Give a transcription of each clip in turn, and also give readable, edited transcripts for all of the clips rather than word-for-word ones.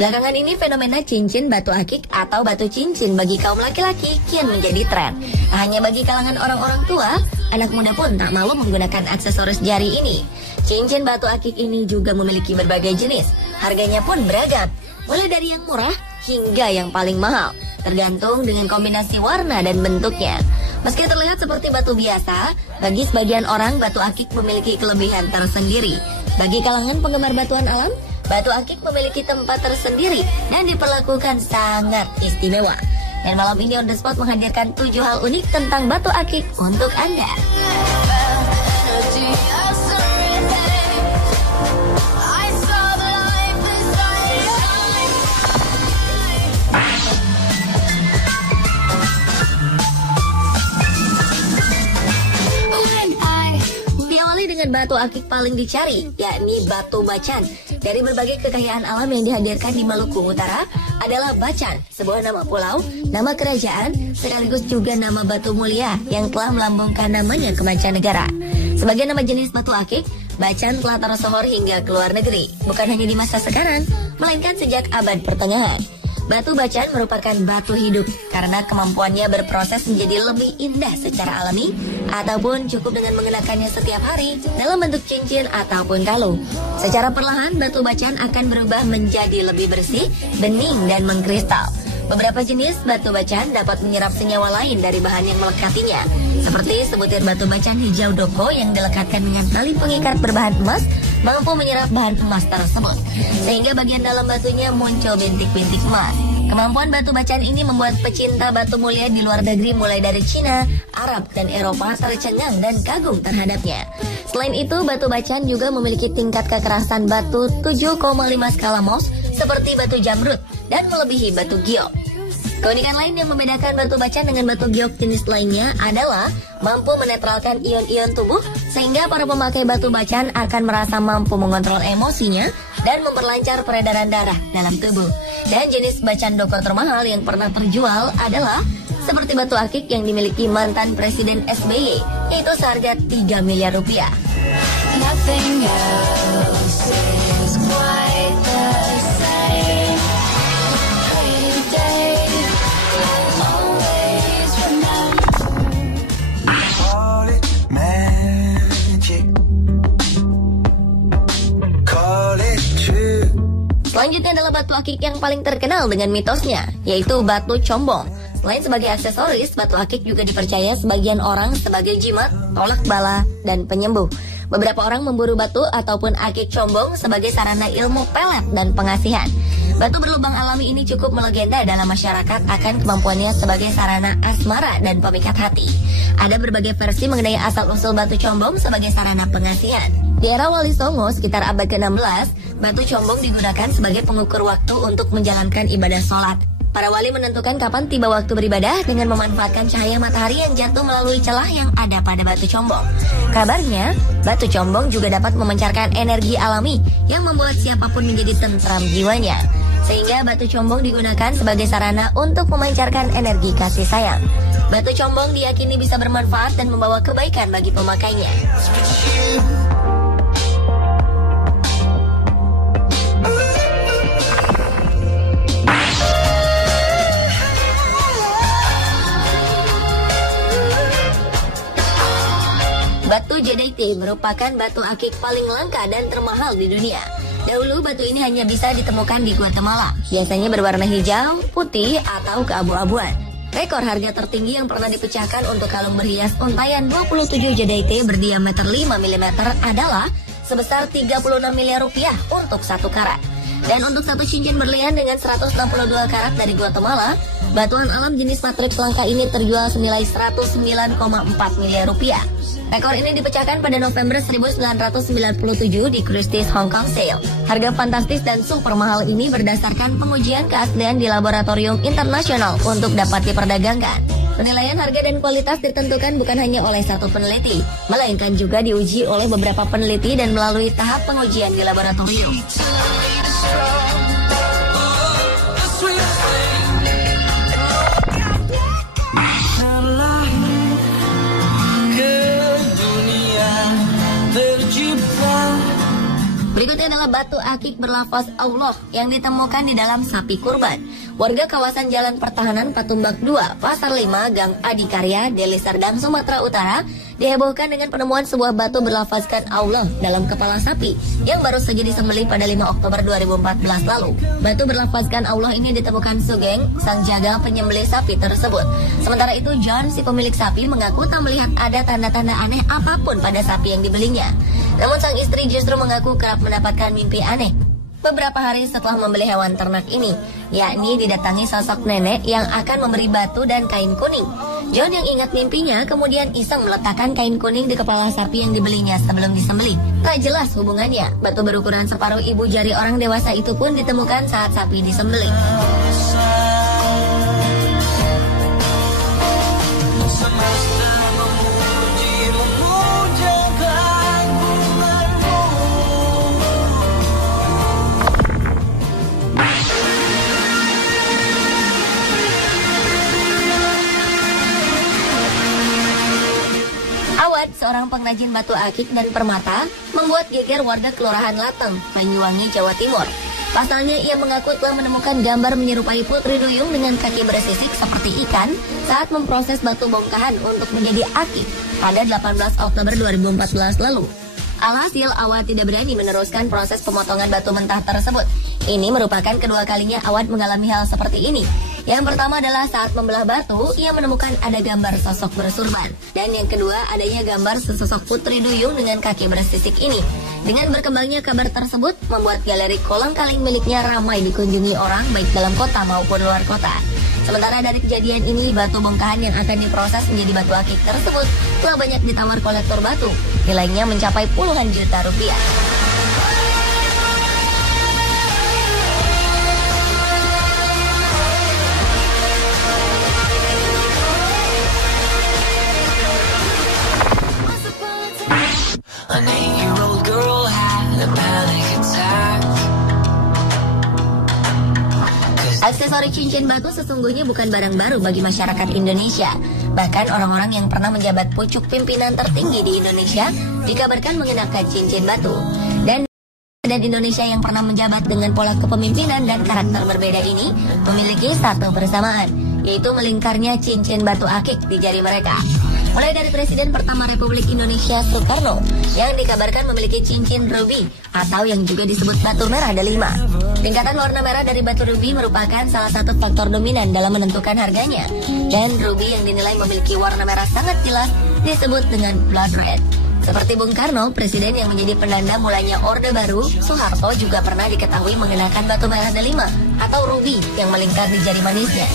Belakangan ini fenomena cincin batu akik atau batu cincin bagi kaum laki-laki kian menjadi tren. Tak hanya bagi kalangan orang-orang tua, anak muda pun tak malu menggunakan aksesoris jari ini. Cincin batu akik ini juga memiliki berbagai jenis. Harganya pun beragam, mulai dari yang murah hingga yang paling mahal, tergantung dengan kombinasi warna dan bentuknya. Meski terlihat seperti batu biasa, bagi sebagian orang batu akik memiliki kelebihan tersendiri. Bagi kalangan penggemar batuan alam, batu akik memiliki tempat tersendiri dan diperlakukan sangat istimewa. Dan malam ini On The Spot menghadirkan 7 hal unik tentang batu akik untuk Anda. Dengan batu akik paling dicari, yakni batu bacan. Dari berbagai kekayaan alam yang dihadirkan di Maluku Utara adalah Bacan, sebuah nama pulau, nama kerajaan, sekaligus juga nama batu mulia yang telah melambungkan namanya ke mancanegara. Sebagai nama jenis batu akik, Bacan telah tersohor hingga ke luar negeri, bukan hanya di masa sekarang, melainkan sejak abad pertengahan. Batu bacan merupakan batu hidup karena kemampuannya berproses menjadi lebih indah secara alami ataupun cukup dengan mengenakannya setiap hari dalam bentuk cincin ataupun kalung. Secara perlahan batu bacan akan berubah menjadi lebih bersih, bening dan mengkristal. Beberapa jenis batu bacan dapat menyerap senyawa lain dari bahan yang melekatinya, seperti sebutir batu bacan hijau doko yang dilekatkan dengan tali pengikat berbahan emas mampu menyerap bahan emas tersebut, sehingga bagian dalam batunya muncul bintik-bintik emas. Kemampuan batu bacan ini membuat pecinta batu mulia di luar negeri mulai dari Cina, Arab, dan Eropa tercengang dan kagum terhadapnya. Selain itu, batu bacan juga memiliki tingkat kekerasan batu 7,5 skala Mohs seperti batu jamrud dan melebihi batu giok. Keunikan lain yang membedakan batu bacan dengan batu giok jenis lainnya adalah mampu menetralkan ion-ion tubuh sehingga para pemakai batu bacan akan merasa mampu mengontrol emosinya dan memperlancar peredaran darah dalam tubuh. Dan jenis bacan doko termahal yang pernah terjual adalah seperti batu akik yang dimiliki mantan Presiden SBY, yaitu seharga 3 miliar rupiah. Nothing else is quite the same. Selanjutnya adalah batu akik yang paling terkenal dengan mitosnya, yaitu batu combong. Selain sebagai aksesoris, batu akik juga dipercaya sebagian orang sebagai jimat, tolak bala, dan penyembuh. Beberapa orang memburu batu ataupun akik combong sebagai sarana ilmu pelet dan pengasihan. Batu berlubang alami ini cukup melegenda dalam masyarakat akan kemampuannya sebagai sarana asmara dan pemikat hati. Ada berbagai versi mengenai asal-usul batu combong sebagai sarana pengasihan. Di era Wali Songo sekitar abad ke-16, batu combong digunakan sebagai pengukur waktu untuk menjalankan ibadah sholat. Para wali menentukan kapan tiba waktu beribadah dengan memanfaatkan cahaya matahari yang jatuh melalui celah yang ada pada batu combong. Kabarnya, batu combong juga dapat memancarkan energi alami yang membuat siapapun menjadi tentram jiwanya. Sehingga batu combong digunakan sebagai sarana untuk memancarkan energi kasih sayang. Batu combong diyakini bisa bermanfaat dan membawa kebaikan bagi pemakainya. Batu Jadeite merupakan batu akik paling langka dan termahal di dunia. Dahulu batu ini hanya bisa ditemukan di Guatemala, biasanya berwarna hijau, putih, atau keabu-abuan. Rekor harga tertinggi yang pernah dipecahkan untuk kalung berhias untayan 27 Jadeite berdiameter 5 mm adalah sebesar 36 miliar rupiah untuk 1 karat. Dan untuk satu cincin berlian dengan 162 karat dari Guatemala, batuan alam jenis matriks langka ini terjual senilai 109,4 miliar rupiah. Rekor ini dipecahkan pada November 1997 di Christie's Hong Kong Sale. Harga fantastis dan super mahal ini berdasarkan pengujian keaslian di laboratorium internasional untuk dapat diperdagangkan. Penilaian harga dan kualitas ditentukan bukan hanya oleh satu peneliti, melainkan juga diuji oleh beberapa peneliti dan melalui tahap pengujian di laboratorium. Berikutnya adalah batu akik berlafaz Allah yang ditemukan di dalam sapi kurban. Warga kawasan Jalan Pertahanan Patumbak 2, Pasar 5, Gang Adikarya, Deli Serdang, Sumatera Utara dihebohkan dengan penemuan sebuah batu berlafazkan Allah dalam kepala sapi yang baru saja disembelih pada 5 Oktober 2014 lalu. Batu berlafazkan Allah ini ditemukan Sugeng, sang jagal penyembelih sapi tersebut. Sementara itu John, si pemilik sapi, mengaku tak melihat ada tanda-tanda aneh apapun pada sapi yang dibelinya. Namun sang istri justru mengaku kerap mendapatkan mimpi aneh beberapa hari setelah membeli hewan ternak ini, yakni didatangi sosok nenek yang akan memberi batu dan kain kuning. John yang ingat mimpinya kemudian iseng meletakkan kain kuning di kepala sapi yang dibelinya sebelum disembelih. Tak jelas hubungannya. Batu berukuran separuh ibu jari orang dewasa itu pun ditemukan saat sapi disembelih. Awad, seorang pengrajin batu akik dan permata, membuat geger warga Kelurahan Lateng, Banyuwangi, Jawa Timur. Pasalnya, ia mengaku telah menemukan gambar menyerupai Putri Duyung dengan kaki bersisik seperti ikan saat memproses batu bongkahan untuk menjadi akik pada 18 Oktober 2014 lalu. Alhasil, Awad tidak berani meneruskan proses pemotongan batu mentah tersebut. Ini merupakan kedua kalinya Awad mengalami hal seperti ini. Yang pertama adalah saat membelah batu, ia menemukan ada gambar sosok bersurban. Dan yang kedua, adanya gambar sesosok Putri Duyung dengan kaki bersisik ini. Dengan berkembangnya kabar tersebut, membuat galeri kolang-kaling miliknya ramai dikunjungi orang baik dalam kota maupun luar kota. Sementara dari kejadian ini, batu bongkahan yang akan diproses menjadi batu akik tersebut telah banyak ditawar kolektor batu. Nilainya mencapai puluhan juta rupiah. An 8-year-old girl had a panic attack. Aksesori cincin batu sesungguhnya bukan barang baru bagi masyarakat Indonesia. Bahkan orang-orang yang pernah menjabat pucuk pimpinan tertinggi di Indonesia dikabarkan mengenakan cincin batu. Dan Indonesia yang pernah menjabat dengan pola kepemimpinan dan karakter berbeda ini memiliki satu persamaan, yaitu melingkarnya cincin batu akik di jari mereka. Mulai dari Presiden pertama Republik Indonesia Soekarno yang dikabarkan memiliki cincin ruby atau yang juga disebut batu merah delima. Tingkatan warna merah dari batu ruby merupakan salah satu faktor dominan dalam menentukan harganya. Dan ruby yang dinilai memiliki warna merah sangat jelas disebut dengan blood red. Seperti Bung Karno, presiden yang menjadi penanda mulainya Orde Baru, Soeharto juga pernah diketahui mengenakan batu merah delima atau ruby yang melingkar di jari manisnya.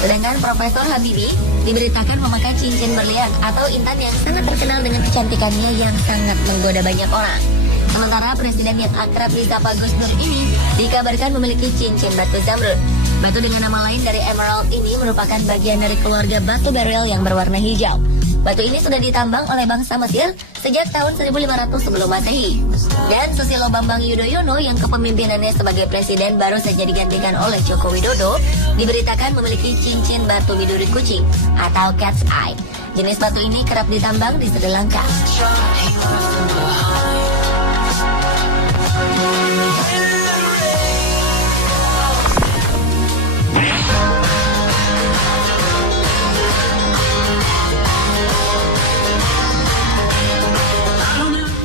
Sedangkan Profesor Habibie diberitakan memakai cincin berlian atau intan yang sangat terkenal dengan kecantikannya yang sangat menggoda banyak orang. Sementara presiden yang akrab disapa Gus Dur ini dikabarkan memiliki cincin batu zamrud. Batu dengan nama lain dari emerald ini merupakan bagian dari keluarga batu beryl yang berwarna hijau. Batu ini sudah ditambang oleh bangsa Mesir sejak tahun 1500 sebelum Masehi. Dan Susilo Bambang Yudhoyono yang kepemimpinannya sebagai presiden baru saja digantikan oleh Joko Widodo diberitakan memiliki cincin batu biduri kucing atau cat's eye. Jenis batu ini kerap ditambang di Sri Lanka.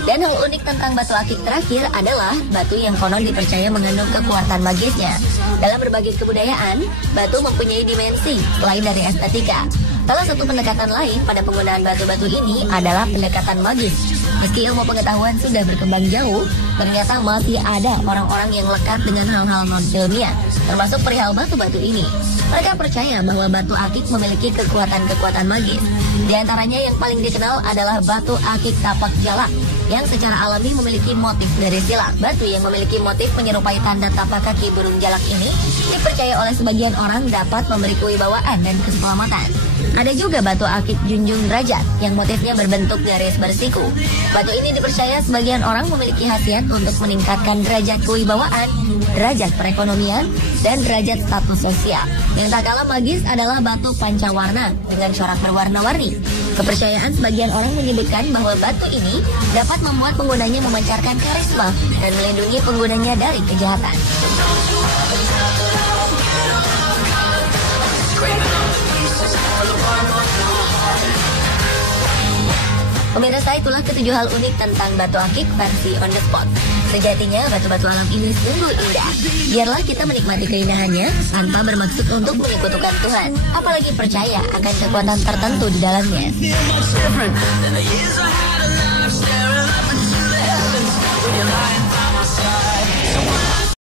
Dan hal unik tentang batu akik terakhir adalah batu yang konon dipercaya mengandung kekuatan magisnya. Dalam berbagai kebudayaan, batu mempunyai dimensi selain dari estetika. Salah satu pendekatan lain pada penggunaan batu-batu ini adalah pendekatan magis. Meski ilmu pengetahuan sudah berkembang jauh, ternyata masih ada orang-orang yang lekat dengan hal-hal non-ilmiah, termasuk perihal batu-batu ini. Mereka percaya bahwa batu akik memiliki kekuatan-kekuatan magis. Di antaranya yang paling dikenal adalah batu akik tapak jalak, yang secara alami memiliki motif dari silat. Batu yang memiliki motif menyerupai tanda tapak kaki burung jalak ini dipercaya oleh sebagian orang dapat memberi kewibawaan dan keselamatan. Ada juga batu akik junjung derajat yang motifnya berbentuk garis bersiku. Batu ini dipercaya sebagian orang memiliki khasiat untuk meningkatkan derajat kewibawaan, derajat perekonomian, dan derajat status sosial. Yang tak kalah magis adalah batu pancawarna dengan corak berwarna-warni. Kepercayaan sebagian orang menyebutkan bahwa batu ini dapat membuat penggunanya memancarkan karisma dan melindungi penggunanya dari kejahatan. Pemirsa, itulah ketujuh hal unik tentang batu akik versi on the spot. Sejatinya batu-batu alam ini sungguh indah. Biarlah kita menikmati keindahannya tanpa bermaksud untuk menyekutukan Tuhan, apalagi percaya akan kekuatan tertentu di dalamnya. Different than the years I had alive, staring up into the heavens. When you're lying